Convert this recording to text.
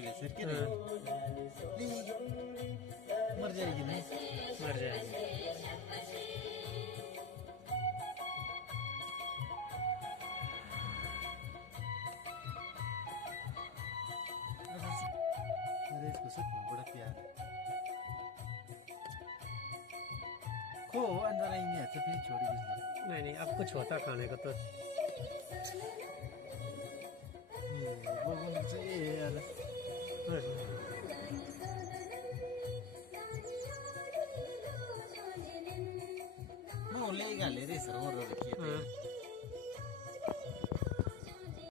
रखी हुई सर के मर जाएगी नहीं मर जाएगी। अरे इसको सच में बड़ा प्यार है खो अंदर आई नहीं आते फिर छोड़ी इसने नहीं नहीं, अब कुछ होता खाने को तो। वो मुझसे ये यार मैं ले गा ले रे सर और